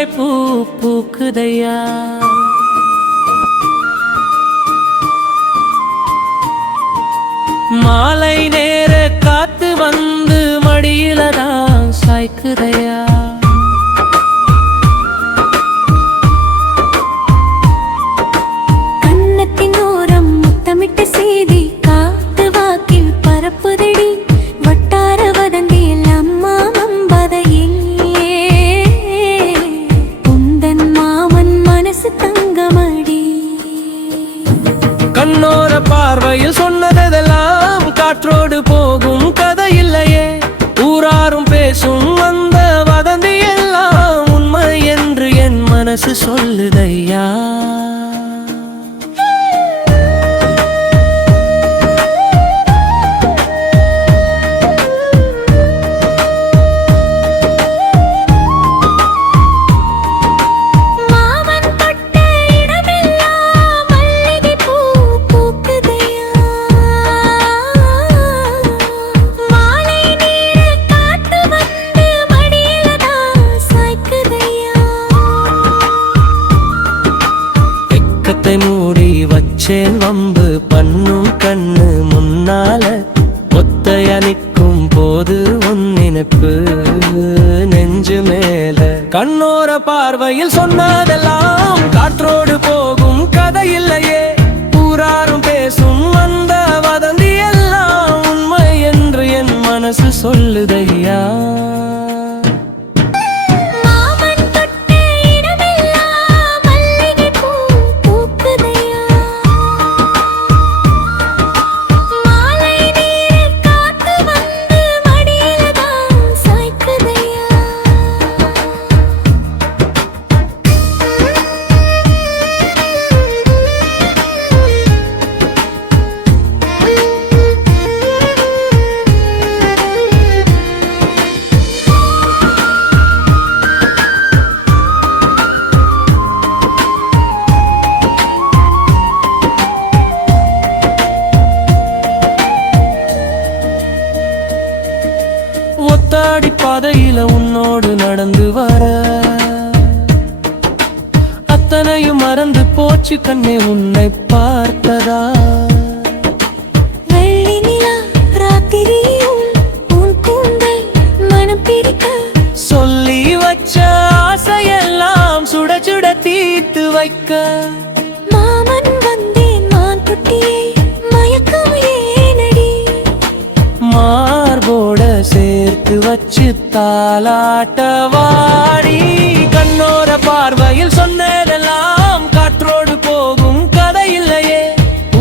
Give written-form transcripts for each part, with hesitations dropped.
மல்லிகைப்பூ பூக்குதையா. மாலை நேர காத்து வந்து மடியில தான் சாய்க்குதையா. கண்ணத்தின் ஓரம் முத்தமிட்ட செய்தி காத்து வாக்கில் பரப்புதடி. வட்டார வதந்தியில் அம்மா மம்பதையில் உந்தன் மாமன் மனசு தங்கமடி. கண்ணோர பார்வையில் சொன்னதெல்லாம் காற்றோடு போகும் கதை இல்லையே. ஊராரும் பேசும் அந்த வதந்தி எல்லாம் உண்மை என்று என் மனசு சொல்லுதையா. மூடி வச்சேன் வம்பு பண்ணும் கண்ணு முன்னால. ஒத்தைய நிற்கும் போது உன் நினைப்பு நெஞ்சு மேல. கண்ணோர பார்வையில் சொன்னதெல்லாம் காற்றோடு போகும் கதை இல்லையே. ஊராரும் பேசும் அந்த வதந்தி எல்லாம் உண்மை என்று என் மனசு சொல்லுதையா. ஒத்தாடி பாதையில உன்னோடு நடந்து வர அத்தனையும் மறந்து போச்சு கண்ணே உன்னை பார்த்ததா. வெள்ளி நிலா ராத்திரியும் உன் கூந்தல் மனம் பிடிக்க. சொல்லி வச்ச ஆசையெல்லாம் சுட சுட தீர்த்து வைக்க. மாமன் வந்தேன் மான் குட்டியே மயக்கம் ஏனடி. மார்போட சேர்த்து வச்சு தாலாட்ட வாடி. கண்ணோர பார்வையில் சொன்னதெல்லாம் காற்றோடு போகும் கதை இல்லையே.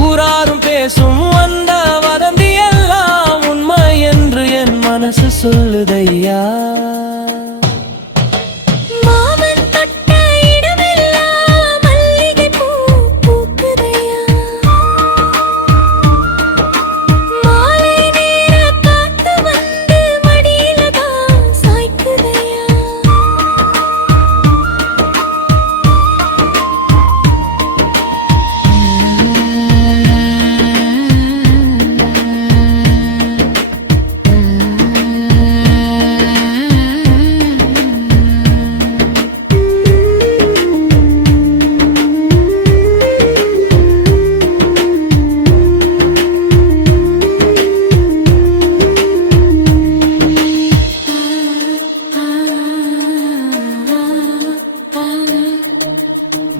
ஊராரும் பேசும் அந்த வதந்தி எல்லாம் உண்மை என்று என் மனசு சொல்லுதையா.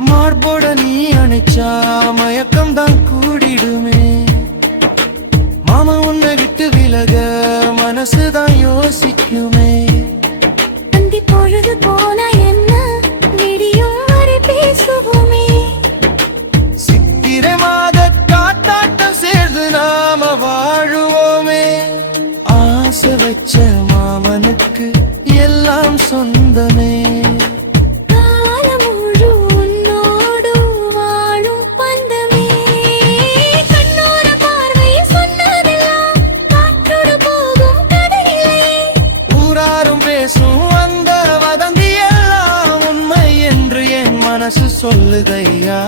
மார்போட நீ அணைச்சா மயக்கம் தான் கூடிடுமே. மாமா உன்னை விட்டு விலக மனசுதான் யோசிக்குமே. அந்தி பொழுது போனா என்ன விடியும் வரை பேசுவோமே. சித்திரமாக காத்தாட்டம் சேர்ந்து நாம வாழுவோமே. ஆசை வச்ச மாமனுக்கு எல்லாம் சொந்தமே. மனசு சொல்லுதையா.